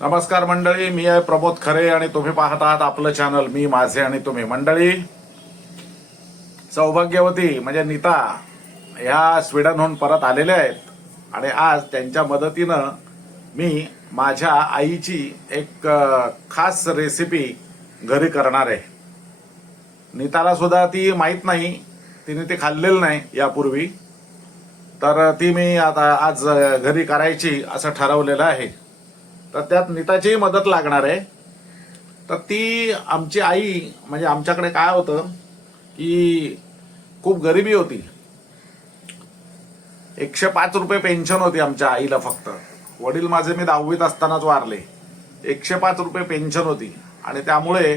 नमस्कार मंडळी, मी आहे प्रमोद खरे आणि तुम्ही पाहत आहात आपलं चॅनल मी माझे आणि तुम्ही. मंडळी, सौभाग्यवती म्हणजे नीता ह्या स्वीडनहून परत आलेल्या आहेत आणि आज त्यांच्या मदतीनं मी माझ्या आईची एक खास रेसिपी घरी करणार आहे. नीताला सुद्धा ती माहीत नाही, तिने ते खाल्लेलं नाही यापूर्वी, तर ती मी आता आज घरी करायची असं ठरवलेलं आहे. तर त्यात नीताचीही मदत लागणार आहे. तर ती आमची आई म्हणजे आमच्याकडे काय होतं की खूप गरिबी होती. 105 रुपये पेन्शन होती आमच्या आईला फक्त. वडील माझे मी 10वीत असतानाच वारले. 105 रुपये पेन्शन होती आणि त्यामुळे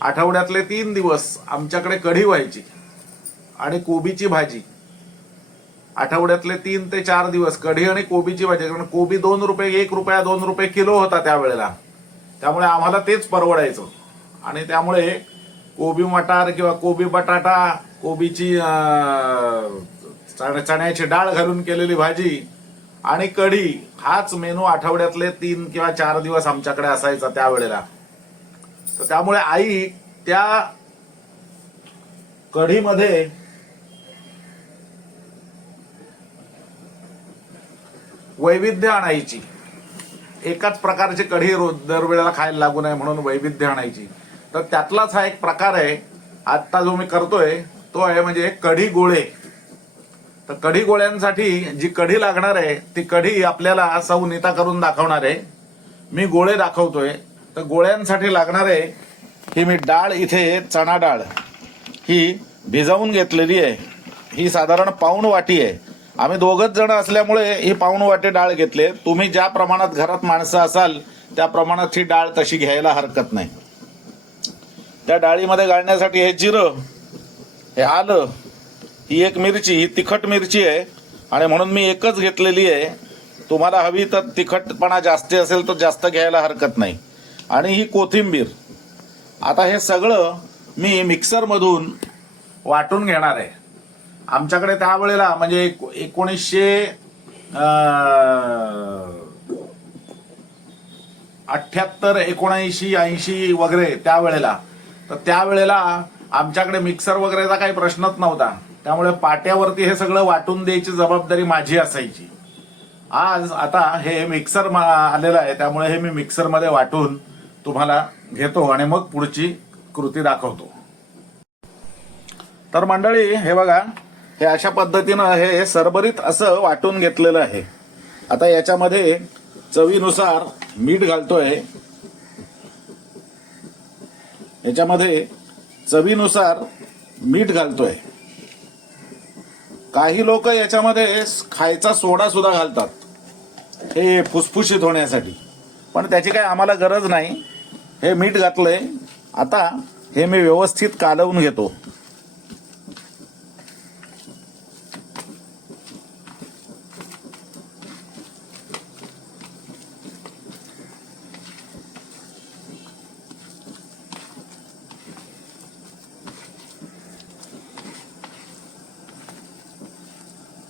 आठवड्यातले 3 दिवस आमच्याकडे कढी व्हायची आणि कोबीची भाजी. आठवड्यातले 3 ते 4 दिवस कढी आणि कोबीची भाजी. कारण कोबी 2 रुपये, 1 रुपया 2 रुपये किलो होता त्यावेळेला, त्यामुळे आम्हाला तेच परवडायचं. आणि त्यामुळे कोबी मटार किंवा कोबी बटाटा, कोबीची चण्याची डाळ घालून केलेली भाजी आणि कढी हाच मेनू आठवड्यातले 3 किंवा 4 दिवस आमच्याकडे असायचा त्यावेळेला. तर त्यामुळे आई त्या कढीमध्ये वैविध्य आणायची. एकाच प्रकारची कढी रोज दरवेळेला खायला लागू नये म्हणून वैविध्य आणायची. तर त्यातलाच हा एक प्रकार आहे आत्ता जो मी करतोय, तो आहे म्हणजे कढी गोळे. तर कढी गोळ्यांसाठी जी कढी लागणार आहे ती कढी आपल्याला सौ नीता करून दाखवणार आहे. मी गोळे दाखवतोय. तर गोळ्यांसाठी लागणार आहे ही मी डाळ, इथे चणा डाळ ही भिजवून घेतलेली आहे. ही साधारण पाऊण वाटी आहे. आम्ही दोघच जण असल्यामुळे ही पाऊण वाटी डाळ घेतली. तुम्ही ज्या प्रमाणात घरात माणसं असाल त्या प्रमाणात ही डाळ तशी घ्यायला हरकत नाही. त्या डाळीमध्ये घालण्यासाठी हे जिरं, हे आलं, ही एक मिरची, ही तिखट मिरची आहे आणि म्हणून मी एकच घेतलेली आहे. तुम्हाला हवी तर तिखटपणा जास्त असेल तर जास्त घ्यायला हरकत नाही. आणि ही कोथिंबीर. आता हे सगळं मी मिक्सरमधून वाटून घेणार आहे. आमच्याकडे त्यावेळेला म्हणजे 1978, 1980, 80 वगैरे त्यावेळेला. तर त्यावेळेला आमच्याकडे मिक्सर वगैरेचा काही प्रश्नच नव्हता. त्यामुळे पाट्यावरती हे सगळं वाटून द्यायची जबाबदारी माझी असायची. आज आता हे मिक्सर आलेलं आहे त्यामुळे हे मी मिक्सरमध्ये वाटून तुम्हाला घेतो आणि मग पुढची कृती दाखवतो. तर मंडळी, हे बघा, हे अशा पद्धतीनं हे सरभरीत असं वाटून घेतलेलं आहे. आता याच्यामध्ये चवीनुसार मीठ घालतोय. याच्यामध्ये चवीनुसार मीठ घालतोय. काही लोक याच्यामध्ये खायचा सोडा सुद्धा घालतात हे फुसफुशीत होण्यासाठी, पण त्याची काही आम्हाला गरज नाही. हे मीठ घातलंय. आता हे मी व्यवस्थित कालवून घेतो.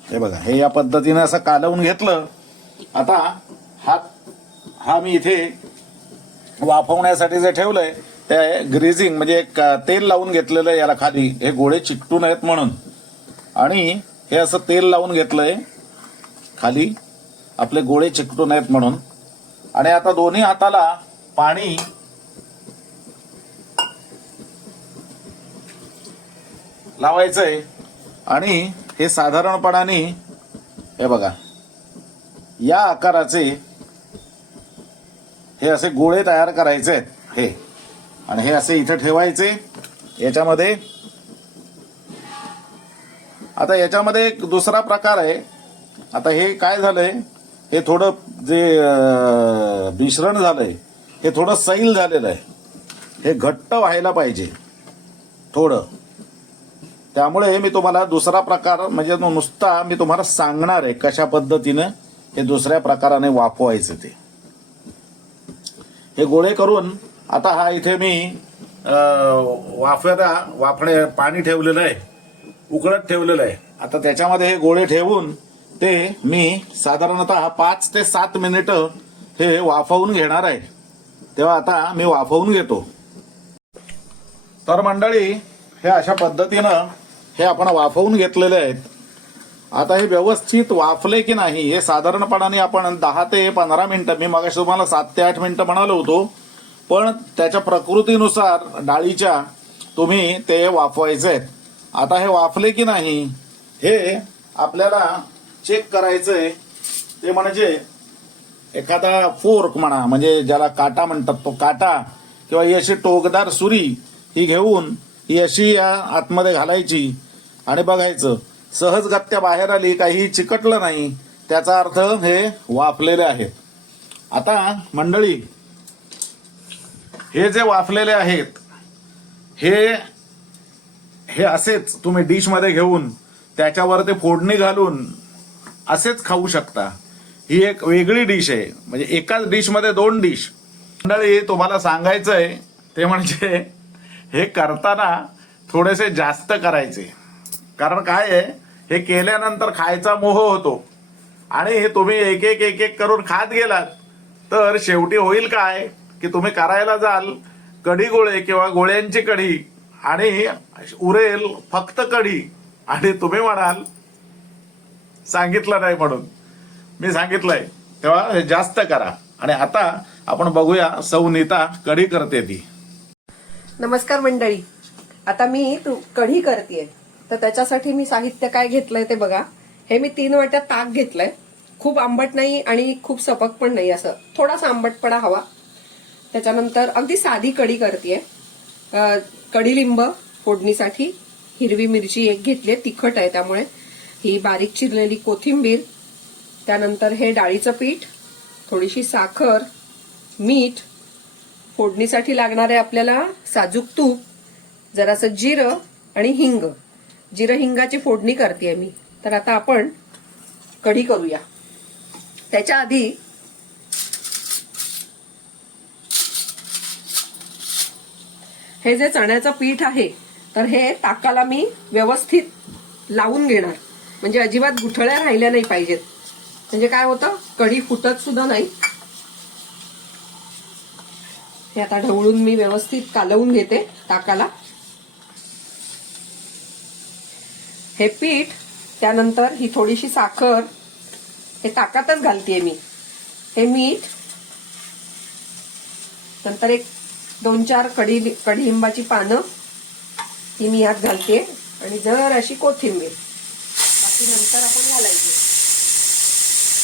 हे बघा, हे या पद्धतीने असं कालवून घेतलं. आता हा मी इथे वाफवण्यासाठी जे ठेवलंय ते ग्रीजिंग म्हणजे एक तेल लावून घेतलेलं आहे याला खाली, हे गोळे चिकटू नयेत म्हणून. आणि हे असं तेल लावून घेतलंय खाली, आपले गोळे चिकटू नयेत म्हणून. आणि आता दोन्ही हाताला पाणी लावायचंय आणि हे साधारणपणाने हे बघा या आकाराचे हे असे गोळे तयार करायचे आहेत हे. आणि हे असे इथे ठेवायचे याच्यामध्ये. आता याच्यामध्ये एक दुसरा प्रकार आहे. आता हे काय झालंय, हे थोडं जे मिश्रण झालंय हे थोडं सैल झालेलं आहे. हे घट्ट व्हायला पाहिजे थोडं. त्यामुळे मी तुम्हाला दुसरा प्रकार म्हणजे नुसता मी तुम्हाला सांगणार आहे कशा पद्धतीनं हे दुसऱ्या प्रकाराने वाफवायचं ते. हे गोळे करून आता हा इथे मी वाफणे पाणी ठेवलेलं आहे, उकळत ठेवलेलं आहे. आता त्याच्यामध्ये हे गोळे ठेवून ते मी साधारणतः 5 ते 7 मिनिटं हे वाफवून घेणार आहे. तेव्हा आता मी वाफवून घेतो. तर मंडळी, हे अशा पद्धतीनं हे आपण वाफवून घेतलेले आहेत. आता हे व्यवस्थित वाफले की नाही हे साधारणपणाने आपण 10 ते 15 मिनिटं, मी मगाशी तुम्हाला 7 ते 8 मिनिटं म्हणालो होतो, पण त्याच्या प्रकृतीनुसार डाळीच्या तुम्ही ते वाफवायचे आहेत. आता हे वाफले की नाही हे आपल्याला चेक करायचंय. ते म्हणजे एखादा फोर्क म्हणा, म्हणजे ज्याला काटा म्हणतात, तो काटा किंवा ही अशी टोकदार सुरी ही घेऊन ही अशी या आतमध्ये घालायची आणि बघायचं. सहजगत्या बाहेर आली, काही चिकटलं नाही, त्याचा अर्थ हे वाफलेले आहेत. आता मंडळी, हे जे वाफलेले आहेत हे असेच तुम्ही डिश मध्ये घेऊन त्याच्यावर ते फोडणी घालून असेच खाऊ शकता. ही एक वेगळी डिश आहे. म्हणजे एकाच डिश मध्ये 2 डिश. मंडळी, तुम्हाला सांगायचंय ते म्हणजे हे करताना थोडेसे जास्त करायचे. कारण काय आहे, हे केल्यानंतर खायचा मोह होतो आणि हे तुम्ही एक एक करून खात गेलात तर शेवटी होईल काय की तुम्ही करायला जाल कढी गोळे किंवा गोळ्यांची कढी आणि उरेल फक्त कढी आणि तुम्ही म्हणाल सांगितलं नाही म्हणून. मी सांगितलंय, तेव्हा हे जास्त करा. आणि आता आपण बघूया सौ नीता कढी करते ती. नमस्कार मंडळी, आता मी कढी करतेय. तर त्याच्यासाठी मी साहित्य काय घेतलंय ते बघा. हे मी 3 वाट्या ताक घेतलंय. खूप आंबट नाही आणि खूप सपक पण नाही, असं थोडासा आंबटपणा हवा. त्याच्यानंतर अगदी साधी कढी करतेय. कडीलिंब फोडणीसाठी, हिरवी मिरची 1 घेतली, तिखट आहे त्यामुळे, ही बारीक चिरलेली कोथिंबीर, त्यानंतर हे डाळीचं पीठ, थोडीशी साखर, मीठ, फोडणीसाठी लागणारे आपल्याला साजूक तूप, जरासं जिरं आणि हिंग. जिरं हिंगाची फोडणी करतेय मी. तर आता आपण कढी करूया. त्याच्या आधी हे जे चण्याचं पीठ आहे तर हे ताकाला मी व्यवस्थित लावून घेणार, म्हणजे अजिबात गुठळ्या राहिल्या नाही पाहिजेत. म्हणजे काय होतं, कढी फुटत सुद्धा नाही. हे आता ढवळून मी व्यवस्थित कालवून घेते ताकाला. हे पीठ, त्यानंतर ही थोडीशी साखर हे ताकातच घालतेय मी. हे मीठ, नंतर 1-2-4 कडीलिंबाची पानं ही मी यात घालते आणि जर अशी कोथिंबीर बाकी नंतर आपण घालायची.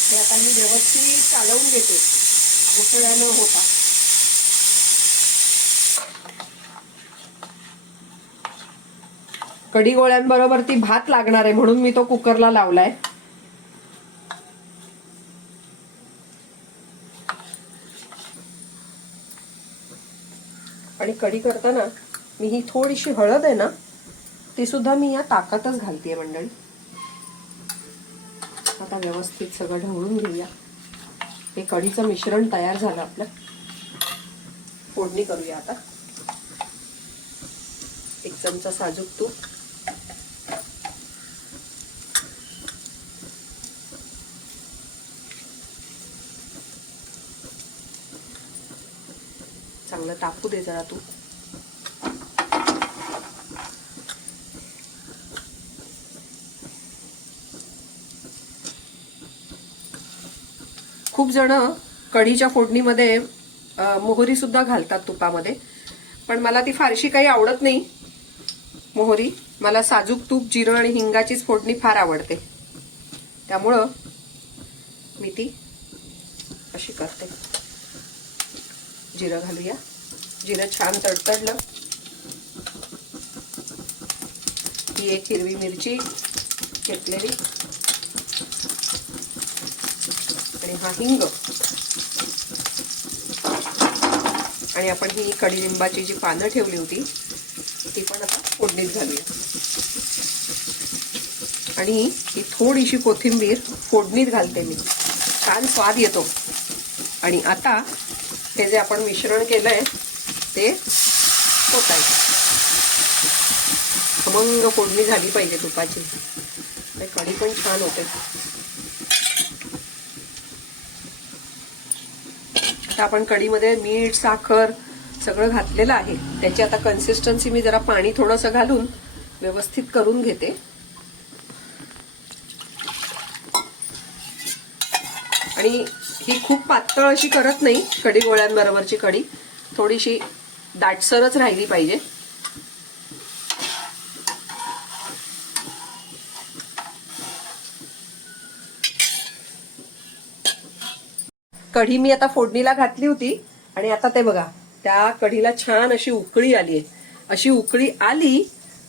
हे आता मी व्यवस्थित कालवून घेते गुठळ्या न होता. कढी गोळ्यांबरोबर ती भात लागणार आहे म्हणून मी तो कुकरला लावलाय. आणि कढी करताना मी ही थोडीशी हळद आहे ना, ती सुद्धा मी या ताकातच घालतेय मंडळी. आता व्यवस्थित सगळं ढवळून घेऊया. हे कढीचं मिश्रण तयार झालं आपलं. फोडणी करूया आता. 1 चमचा साजूक तूप, चांगलं तापू दे जरा तूप. खूप जण कढीच्या फोडणीमध्ये मोहरी सुद्धा घालतात तुपामध्ये, पण मला ती फारशी काही आवडत नाही मोहरी. मला साजूक तूप, जिरं आणि हिंगाचीच फोडणी फार आवडते, त्यामुळं मी ती अशी करते. जिरं घालूया. जिरं छान तडतडलं ही 1 हिरवी मिरची घेतलेली आणि हा हिंग आणि आपण ही कडीलिंबाची जी पानं ठेवली होती ती पण आता फोडणीत घालूया. आणि ही थोडीशी कोथिंबीर फोडणीत घालते मी, छान स्वाद येतो. आणि आता हे जे आपण मिश्रण केलंय ते होतायचं. खमंग फोडणी झाली पाहिजे तुपाची, कढी पण छान होते. आता आपण कढीमध्ये मीठ साखर सगळं घातलेलं आहे. त्याची आता कन्सिस्टन्सी मी जरा पाणी थोडंसं घालून व्यवस्थित करून घेते. आणि ही खूप पातळ अशी करत नाही कढी गोळ्यांबरोबरची कढी, थोडीशी दाटसरच राहिली पाहिजे. कढी मी आता फोडणीला घातली होती आणि आता ते बघा त्या कढीला छान अशी उकळी आली आहे. अशी उकळी आली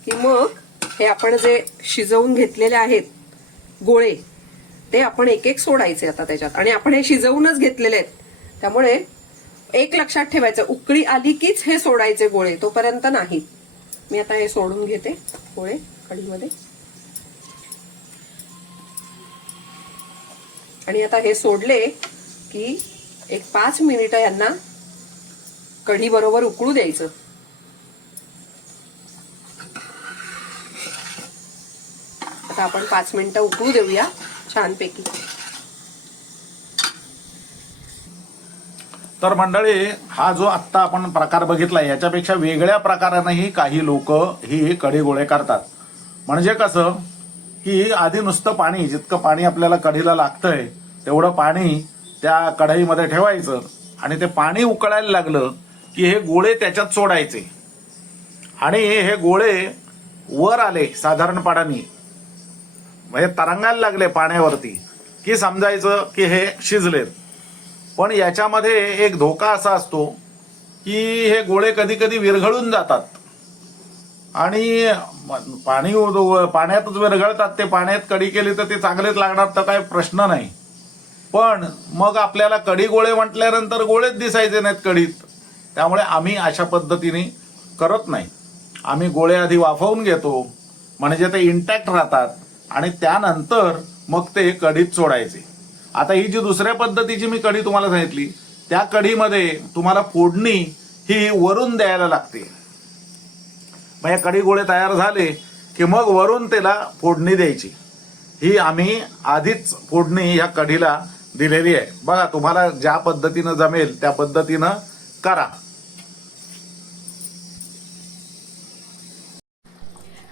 की मग हे आपण जे शिजवून घेतलेले आहेत गोळे ते आपण एक एक सोडायचे आता त्याच्यात. आणि आपण हे शिजवूनच घेतलेले आहेत त्यामुळे एक लक्षात ठेवायचं, उकळी आली कीच हे सोडायचे गोळे, तोपर्यंत नाही. मी आता हे सोडून घेते गोळे कढीमध्ये. आणि आता हे सोडले की एक 5 मिनिटं यांना कढी बरोबर उकळू द्यायचं. आता आपण 5 मिनिटं उकळू देऊया छानपैकी. तर मंडळी, हा जो आत्ता आपण प्रकार बघितला याच्यापेक्षा वेगळ्या प्रकारानेही काही लोक ही कढी गोळे करतात. म्हणजे कसं की आधी नुसतं पाणी, जितकं पाणी आपल्याला कढीला लागतंय तेवढं पाणी त्या कढईमध्ये ठेवायचं आणि ते पाणी उकळायला लागलं की हे गोळे त्याच्यात सोडायचे. आणि हे गोळे वर आले साधारणपणाने, म्हणजे तरंगायला लागले पाण्यावरती की समजायचं की हे शिजलेत. पण याच्यामध्ये एक धोका असा असतो की हे गोळे कधी कधी विरघळून जातात आणि पाण्यातच विरघळतात. ते पाण्यात कढी केली तर ते चांगलेच लागणार, तर काही प्रश्न नाही. पण मग आपल्याला कढी गोळे म्हटल्यानंतर गोळेच दिसायचे नाहीत कढीत. त्यामुळे आम्ही अशा पद्धतीने करत नाही. आम्ही गोळे आधी वाफवून घेतो म्हणजे ते इंटॅक्ट राहतात आणि त्यानंतर मग ते कढीत सोडायचे. आता ही जी दुसऱ्या पद्धतीची मी कढी तुम्हाला सांगितली त्या कढीमध्ये तुम्हाला फोडणी ही वरून द्यायला लागते. मग या कढी गोळे तयार झाले की मग वरून त्याला फोडणी द्यायची. ही आम्ही आधीच फोडणी या कढीला दिलेली आहे. बघा, तुम्हाला ज्या पद्धतीनं जमेल त्या पद्धतीनं करा.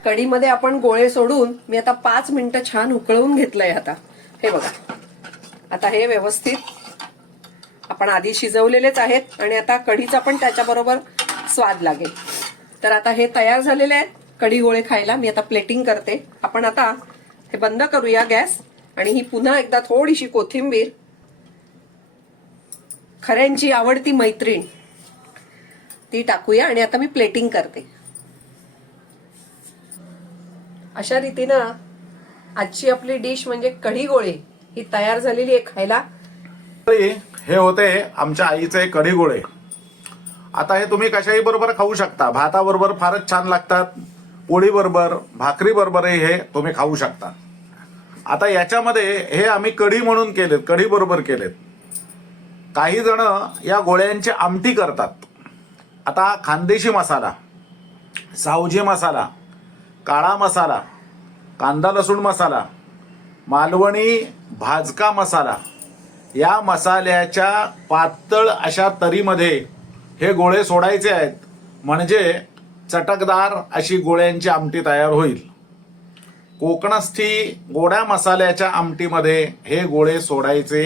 कढीमध्ये आपण गोळे सोडून मी आता 5 मिनिटं छान उकळवून घेतलंय. आता हे बघा, आता हे व्यवस्थित आपण आधी शिजवलेलेच आहेत आणि आता कढीचा पण त्याच्याबरोबर स्वाद लागेल. तर आता हे तयार झालेले आहेत कढी गोळे खायला. मी आता प्लेटिंग करते. आपण आता हे बंद करूया गॅस आणि ही पुन्हा एकदा थोडीशी कोथिंबीर, खऱ्यांची आवडती मैत्रीण, ती टाकूया आणि आता मी प्लेटिंग करते. अशा रीतीनं आजची आपली डिश म्हणजे कढी गोळे ही तयार झालेली आहे खायला. हे होते आमच्या आईचे कढी गोळे. आता हे तुम्ही कशाही बरोबर खाऊ शकता. भाताबरोबर फारच छान लागतात, पोळी बरोबर, भाकरी बरोबरही हे तुम्ही खाऊ शकता. आता याच्यामध्ये हे आम्ही कढी म्हणून केलेत, कढी बरोबर केलेत. काही जण या गोळ्यांची आमटी करतात. आता खानदेशी मसाला, सावजी मसाला, काळा मसाला, कांदा लसूण मसाला, मालवणी भाजका मसाला, या मसाल्याच्या पातळ अशा तरीमध्ये हे गोळे सोडायचे आहेत. म्हणजे चटकदार अशी गोळ्यांची आमटी तयार होईल. कोकणस्थी गोड्या मसाल्याच्या आमटीमध्ये हे गोळे सोडायचे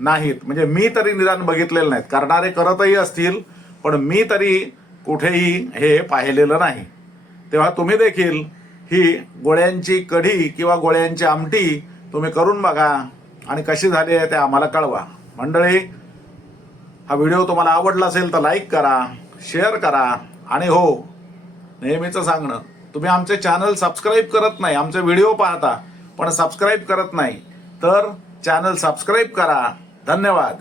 नाहीत. म्हणजे मी तरी निदान बघितलेलं नाहीत. करणारे करतही असतील पण मी तरी कुठेही हे पाहिलेलं नाही. तेव्हा तुम्ही देखील ही गोळ्यांची कढी किंवा गोळ्यांची आमटी तुम्ही करून बघा आणि कशी झाली आहे ते आम्हाला कळवा. मंडळी, हा व्हिडिओ तुम्हाला आवडला असेल तर लाईक करा, शेअर करा आणि हो, नेहमीचं सांगणं, तुम्ही आमचे चॅनल सबस्क्राईब करत नाही, आमचे व्हिडिओ पाहता पण सबस्क्राईब करत नाही, तर चॅनल सबस्क्राईब करा. धन्यवाद.